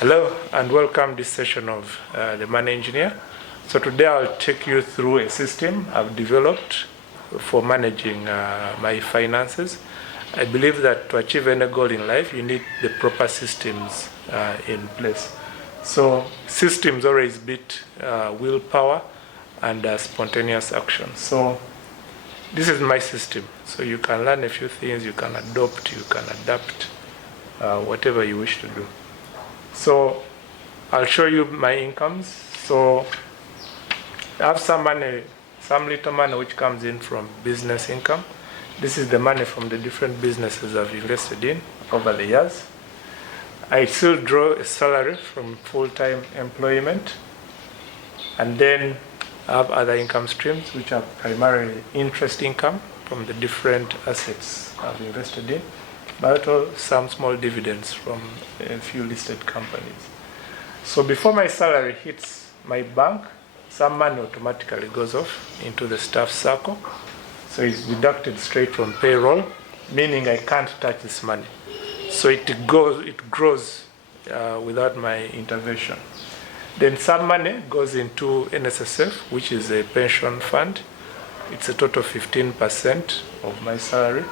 Hello and welcome this session of the Money Engineer. So today I'll take you through a system I've developed for managing my finances. I believe that to achieve any goal in life, you need the proper systems in place. So systems always beat willpower and spontaneous action. So this is my system. So you can learn a few things, you can adopt, you can adapt, whatever you wish to do. So I'll show you my incomes. So I have some money, some little money which comes in from business income. This is the money from the different businesses I've invested in over the years. I still draw a salary from full-time employment. And then I have other income streams which are primarily interest income from the different assets I've invested in, but also some small dividends from a few listed companies. So before my salary hits my bank, some money automatically goes off into the staff circle. So it's deducted straight from payroll, meaning I can't touch this money. So it grows without my intervention. Then some money goes into NSSF, which is a pension fund. It's a total 15% of my salary.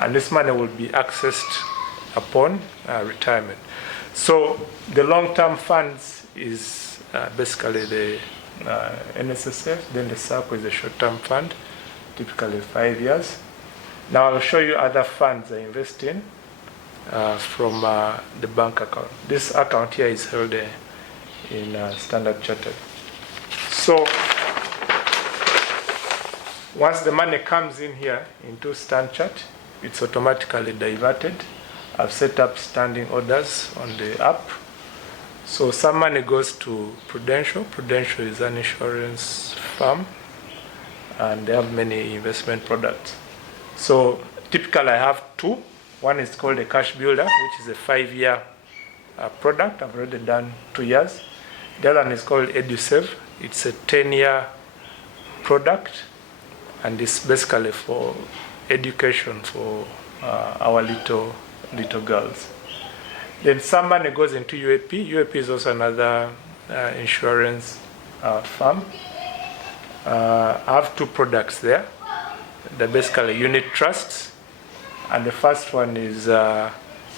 And this money will be accessed upon retirement. So the long-term funds is basically the NSSF, then the SACCO is a short-term fund, typically 5 years. Now I'll show you other funds I invest in from the bank account. This account here is held in Standard Chartered. So once the money comes in here into StanChart, it's automatically diverted. I've set up standing orders on the app. So some money goes to Prudential. Prudential is an insurance firm, and they have many investment products. So typically I have two. One is called a Cash Builder, which is a 5-year product. I've already done 2 years. The other one is called EduSave. It's a 10-year product, and it's basically for education for our little girls. Then some money goes into UAP. UAP is also another insurance firm. I have two products there. They're basically unit trusts, and the first one is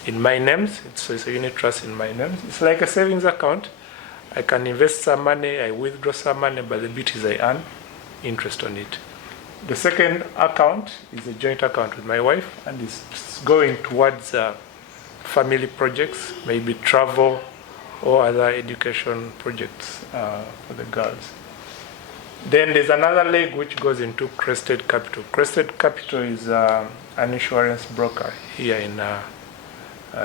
in my names. It's a unit trust in my names. It's like a savings account. I can invest some money, I withdraw some money, but the bit is I earn interest on it. The second account is a joint account with my wife, and it's going towards family projects, maybe travel or other education projects for the girls. Then there's another leg which goes into Crested Capital. Crested Capital is an insurance broker here in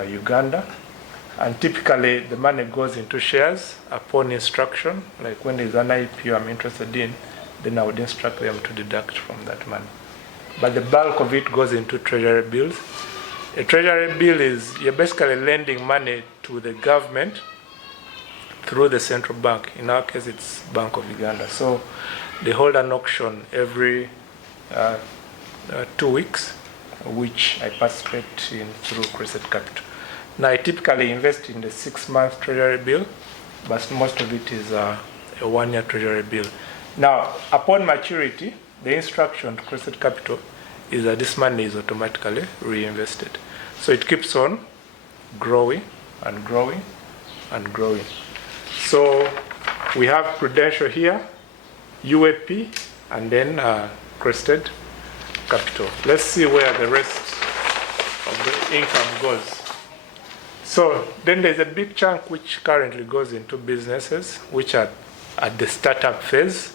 Uganda. And typically the money goes into shares upon instruction. Like when there's an IPO I'm interested in, then I would instruct them to deduct from that money. But the bulk of it goes into treasury bills. A treasury bill is, you're basically lending money to the government through the central bank. In our case, it's Bank of Uganda. So they hold an auction every 2 weeks, which I participate in through Crested Capital. Now I typically invest in the 6-month treasury bill, but most of it is a 1-year treasury bill. Now, upon maturity, the instruction to Crested Capital is that this money is automatically reinvested. So it keeps on growing and growing and growing. So we have Prudential here, UAP, and then Crested Capital. Let's see where the rest of the income goes. So then there's a big chunk which currently goes into businesses which are at the startup phase.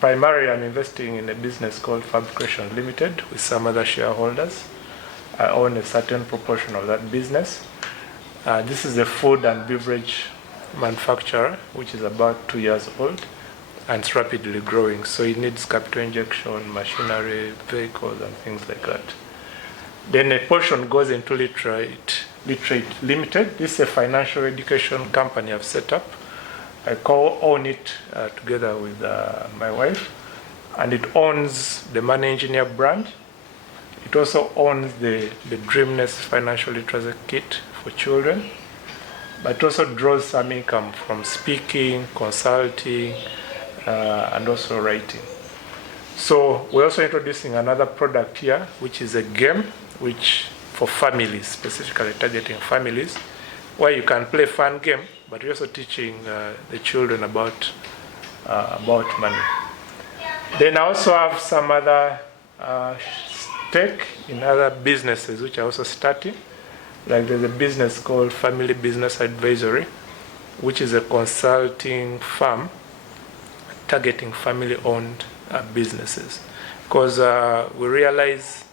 Primarily, I'm investing in a business called Fabrication Limited with some other shareholders. I own a certain proportion of that business. This is a food and beverage manufacturer, which is about 2 years old, and it's rapidly growing. So it needs capital injection, machinery, vehicles, and things like that. Then a portion goes into Literate Limited. This is a financial education company I've set up. I co-own it together with my wife, and it owns the Money Engineer brand. It also owns the Dreamness Financial Literacy Kit for children. but also draws some income from speaking, consulting, and also writing. So we're also introducing another product here, which is a game, which for families, specifically targeting families, where you can play fun game, but we're also teaching the children about money. Then I also have some other stake in other businesses which are also starting. Like there's a business called Family Business Advisory, which is a consulting firm targeting family-owned businesses. Because we realize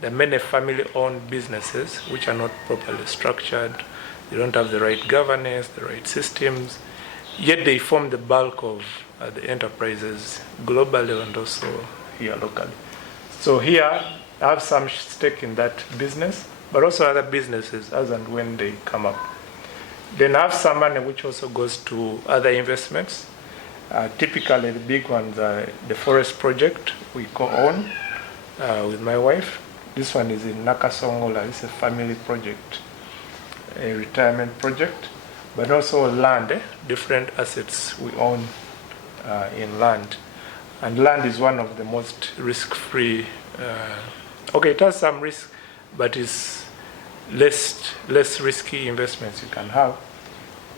that many family-owned businesses which are not properly structured, they don't have the right governance, the right systems, yet they form the bulk of the enterprises globally and also here locally. So here, I have some stake in that business, but also other businesses as and when they come up. Then I have some money which also goes to other investments. Typically, the big ones are the forest project we co-own with my wife. This one is in Nakasongola. It's a family project, a retirement project, but also land, different assets we own in land. And land is one of the most risk-free. Okay, it has some risk, but it's less risky investments you can have.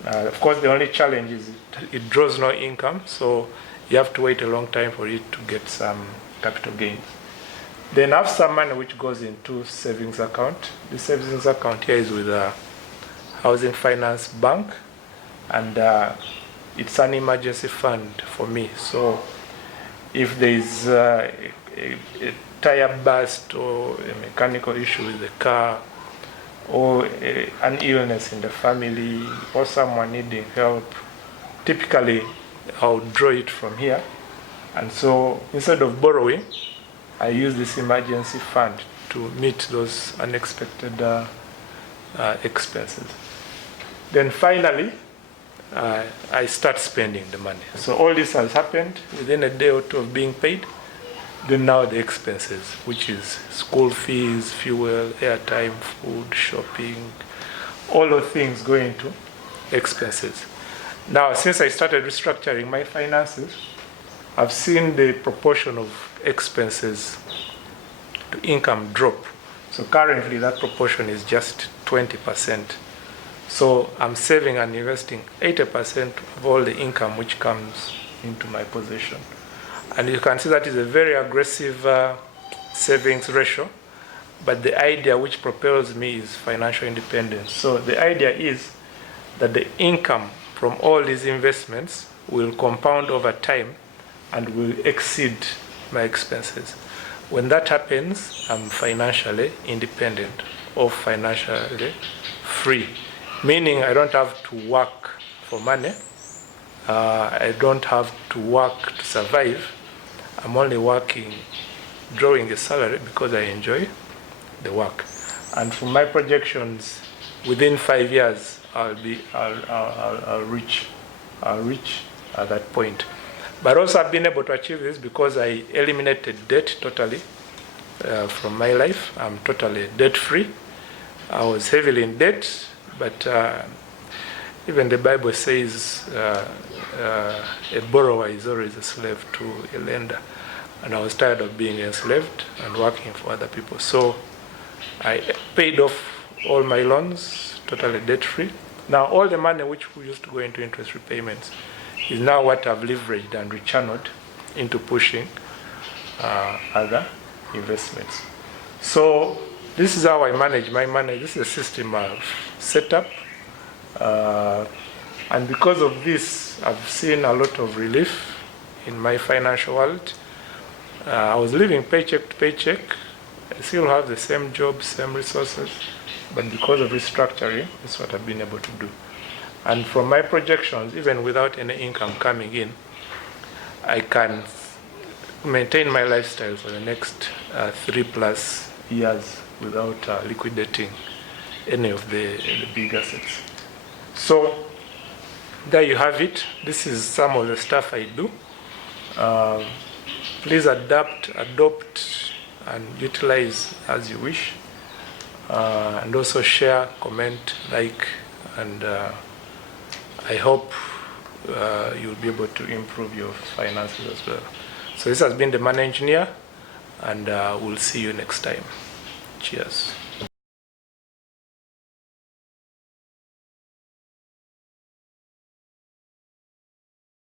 Of course, the only challenge is it draws no income, so you have to wait a long time for it to get some capital gains. Then I have some money which goes into savings account. The savings account here is with a Housing Finance Bank, and it's an emergency fund for me. So if there is a tire burst or a mechanical issue with the car, or an illness in the family, or someone needing help, typically I'll draw it from here. And so instead of borrowing, I use this emergency fund to meet those unexpected expenses. Then finally, I start spending the money. So all this has happened within a day or two of being paid. Then now the expenses, which is school fees, fuel, airtime, food, shopping, all those things go into expenses. Now, since I started restructuring my finances, I've seen the proportion of expenses to income drop. So currently that proportion is just 20%. So I'm saving and investing 80% of all the income which comes into my possession. And you can see that is a very aggressive savings ratio, but the idea which propels me is financial independence. So the idea is that the income from all these investments will compound over time and will exceed my expenses. When that happens, I'm financially independent or financially free, meaning I don't have to work for money. I don't have to work to survive. I'm only working, drawing a salary because I enjoy the work. And from my projections, within 5 years, I'll reach at that point. But also I've been able to achieve this because I eliminated debt totally from my life. I'm totally debt-free. I was heavily in debt, but even the Bible says a borrower is always a slave to a lender. And I was tired of being enslaved and working for other people. So I paid off all my loans, totally debt-free. Now all the money which we used to go into interest repayments is now what I've leveraged and rechanneled into pushing other investments. So this is how I manage my money. This is a system I've set up. And because of this, I've seen a lot of relief in my financial world. I was living paycheck to paycheck. I still have the same job, same resources, but because of restructuring, that's what I've been able to do. And from my projections, even without any income coming in, I can maintain my lifestyle for the next 3+ years without liquidating any of the big assets. So there you have it. This is some of the stuff I do. Please adopt, and utilize as you wish. And also share, comment, like, and I hope you'll be able to improve your finances as well. So this has been the Money Engineer, and we'll see you next time. Cheers.